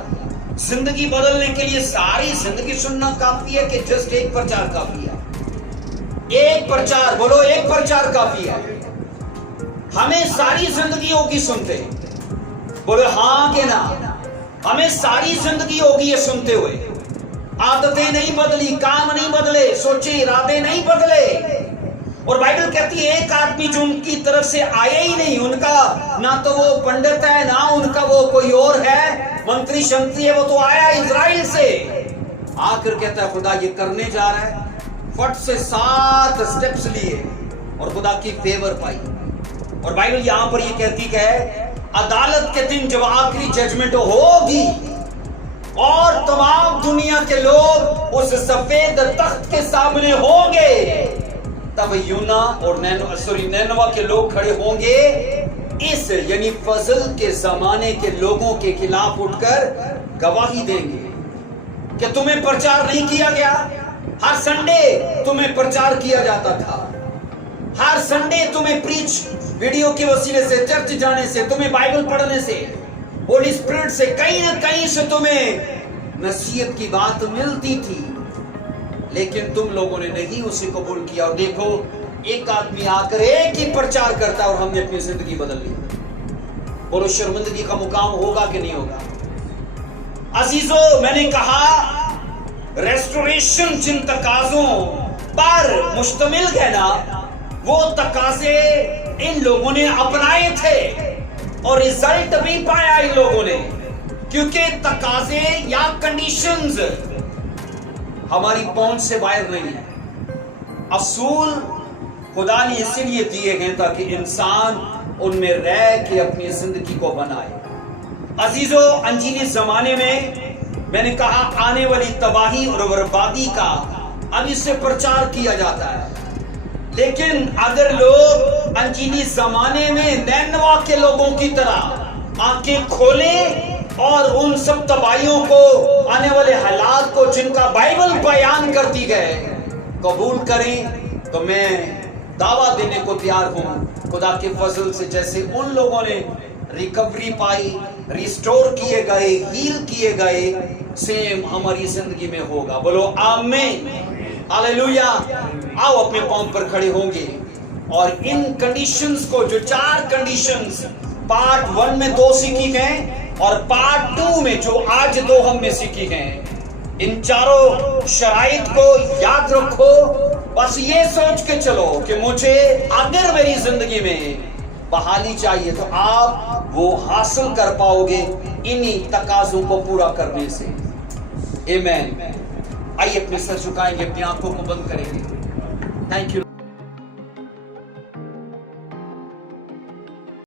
जिंदगी बदलने के लिए सारी जिंदगी सुनना काफी है कि जस्ट एक प्रचार काफी है? एक प्रचार, बोलो एक प्रचार काफी है? हमें सारी जिंदगी होगी सुनते, बोलो हाँ के ना? हमें सारी जिंदगी होगी ये सुनते हुए, आदतें नहीं बदली, काम नहीं बदले, सोचे इरादे नहीं बदले। और बाइबल कहती है एक आदमी जो उनकी तरफ से आया ही नहीं, उनका ना तो वो पंडित है, ना उनका वो कोई और है, मंत्री शंत्री है, वो तो आया इजराइल से, आकर कहता है खुदा ये करने जा रहा है। फट से 7 स्टेप्स लिए और खुदा की फेवर पाई। और बाइबल यहां पर ये कहती है अदालत के दिन जब आखिरी जजमेंट होगी और तमाम दुनिया के लोग उस सफेद तख्त के सामने होंगे, तब यूना और नैनवा के लोग खड़े होंगे इस यानी फजल के जमाने के लोगों के खिलाफ उठकर गवाही देंगे कि तुम्हें प्रचार नहीं किया गया। हर संडे तुम्हें प्रचार किया जाता था, हर संडे तुम्हें प्रीच वीडियो के वसीले से, चर्च जाने से, तुम्हें बाइबल पढ़ने से, होली स्पिरिट से, कहीं ना कहीं से तुम्हें नसीहत की बात मिलती थी, लेकिन तुम लोगों ने नहीं उसे कबूल किया। और देखो एक आदमी आकर एक ही प्रचार करता है और हमने अपनी जिंदगी बदल ली। बोलो शर्मिंदगी का मुकाम होगा कि नहीं होगा? अजीजों, मैंने कहा रेस्टोरेशन जिन तकाजों पर मुश्तमिल है ना, वो तकाजे इन लोगों ने अपनाए थे और रिजल्ट भी पाया इन लोगों ने, क्योंकि तकाजे या कंडीशंस हमारी पहुंच से बाहर नहीं है। असूल खुदा ने इसीलिए दिए हैं ताकि इंसान उनमें रह के अपनी जिंदगी को बनाए। अजीजों, अंजीली जमाने में मैंने कहा आने वाली तबाही और बर्बादी का अब इससे प्रचार किया जाता है, लेकिन अगर लोग अंजीली जमाने में नैनवा के लोगों की तरह आंखें खोलें और उन सब तबाहियों को, आने वाले हालात को जिनका बाइबल बयान करती है, कबूल करें, तो मैं दावा देने को तैयार हूं खुदा के फजल से जैसे उन लोगों ने रिकवरी पाई, रिस्टोर किए गए, हील किए गए, सेम हमारी जिंदगी में होगा। बोलो आमीन, हालेलुया। आओ अपने पांव पर खड़े होंगे और इन कंडीशंस को, जो 4 कंडीशंस पार्ट 1 में 2 सीखी हैं और पार्ट 2 में जो आज 2 हमने सीखी हैं, इन चारों शराइत को याद रखो। बस ये सोच के चलो कि मुझे अगर मेरी जिंदगी में बहाली चाहिए तो आप वो हासिल कर पाओगे इन्हीं तकाजों को पूरा करने से। आमेन। आइए अपने सर झुकाएंगे, अपनी आंखों को बंद करेंगे। Thank you.